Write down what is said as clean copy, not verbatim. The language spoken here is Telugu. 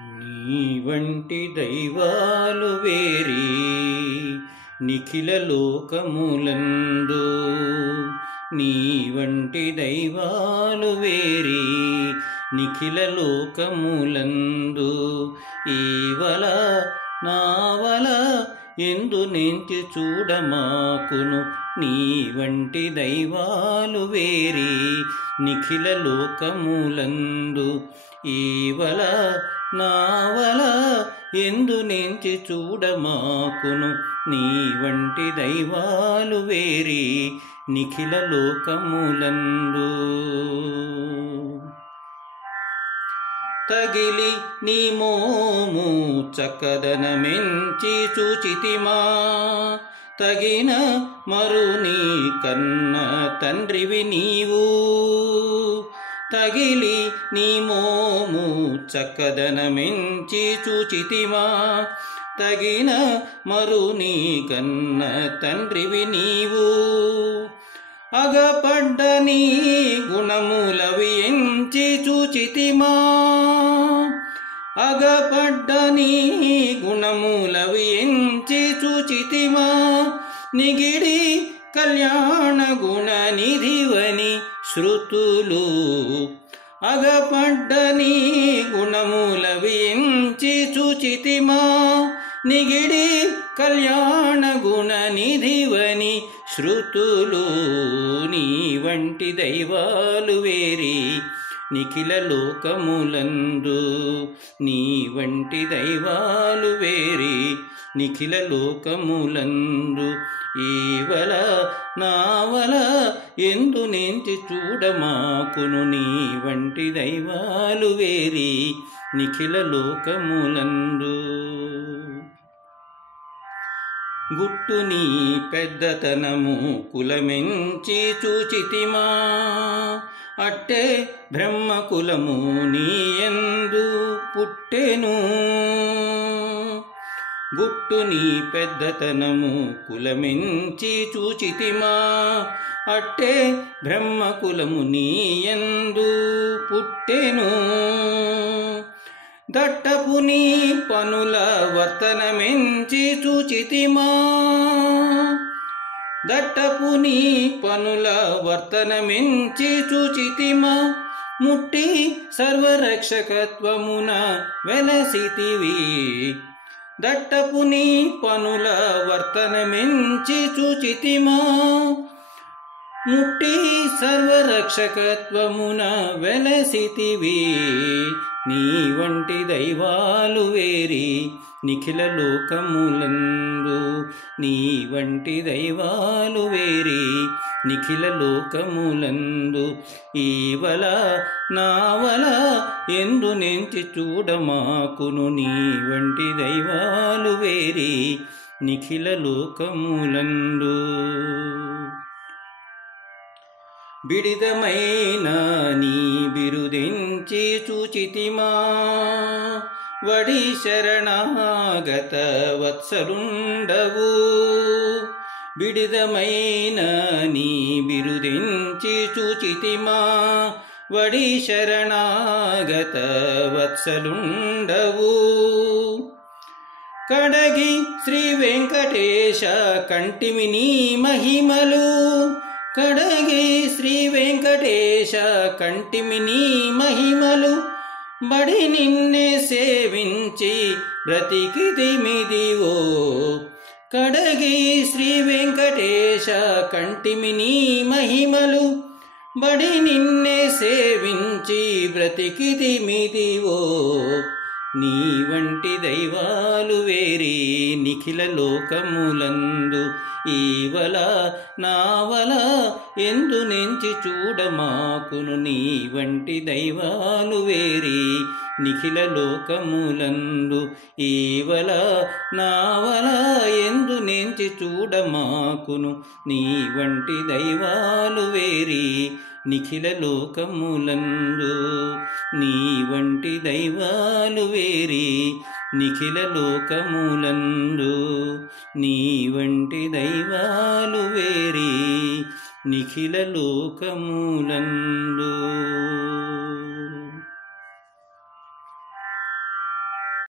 నీ వంటి దైవాలు వేరి నిఖిల లోకములందు, నీ వంటి దైవాలు వేరి నిఖిల లోకములందు. ఈవల నావల ఎందు నెంచి చూడమాకును, నీ వంటి దైవాలు వేరి నిఖిల లోకములందు. ఈవల నావల ఎందు నెంచి చూడమాకును, నీ వంటి దైవాలు వేరి నిఖిల లోకములందు. తగిలి నీ మోము చక్కదనమెంచి చూచితిమా, తగిన మరుని కన్న తండ్రివి నీవు. తగిలి నీ మోము చక్కదనమెంచి చూచితిమా, తగిన మరుని కన్న తండ్రివి నీవు. అగపడ్డ నీ గుణములవి ఎంచి చూచితిమా, అగపడ్డ నీ గుణములవి ఎంచి చూచితిమా. నిగిడి కళ్యాణ గుణ నిధివని శృతులు, అగపడ్డ నీ గుణములవి ఎంచి చూచితిమా. నిగిడి కళ్యాణ గుణ నిధివని శృతులు, నీ వంటి దైవాలు వేరి నిఖిల లోకములందు. నీ వంటి దైవాలు వేరి నిఖిల లోకములందు. ఈవల నావల ఎందు నెంచి చూడమాకును, నీ వంటి దైవాలు వేరి నిఖిల లోకములందు. గుట్టు నీ పెద్దతనము కులమెంచి చూచితిమా, అట్టే బ్రహ్మ కులము నీయందు పుట్టెను. గుట్టు నీ పెద్దతనము కులమెంచి చూచితిమా, అట్టే బ్రహ్మ కులము నీయందు పుట్టెను. దట్టపు నీ పనుల వర్తనమెంచి చూచితిమా, దట్టపు నీ పనుల వర్తనమెంచి చూచితిమా. ముట్టి సర్వరక్షకత్వమున వెలసితివి, దట్టపు నీ పనుల వర్తనమెంచి చూచితిమా. ముట్టి సర్వరక్షకత్వమున వెలసితివి, నీ వంటి దైవాలు వేరి నిఖిల లోకములందు. నీ వంటి దైవాలు వేరి నిఖిల లోకములందు. ఈవల నావల ఎందు నెంచి చూడమాకును, నీ వంటి దైవాలు వేరి నిఖిల లోకములందు. బిడిదమైన నీ బిరుదెంచి చూచితిమా, వడి శరణాగత వత్సలుండవు. బిడిదమైన నీ బిరుదెంచి చూచితిమా, వడి శరణాగత వత్సలుండవు. కడగి శ్రీ వెంకటేశ కంటిమి నీ మహిమలు, కడగి శ్రీ వెంకటేశ కంటిమి నీ మహిమలు. బడి నిన్నే సేవించి బ్రతికిదిమిదివో, కడగి శ్రీ వెంకటేశ కంటిమి నీ మహిమలు. బడి నిన్నే సేవించి బ్రతికిదిమిదివో, నీ వంటి దైవాలు వేరి నిఖిల లోకములందు. ఈవల నావల ఎందు నెంచి చూడమాకును, నీ వంటి దైవాలు వేరి నిఖిల లోకములందు. ఈవల నావల ఎందు నెంచి చూడమాకును, నీ వంటి దైవాలు వేరి నిఖిల లోకములందు. నీ వంటి దైవాలు వేరి నిఖిల లోకములందు. నీ వంటి దైవాలు వేరి నిఖిల లోకములందు.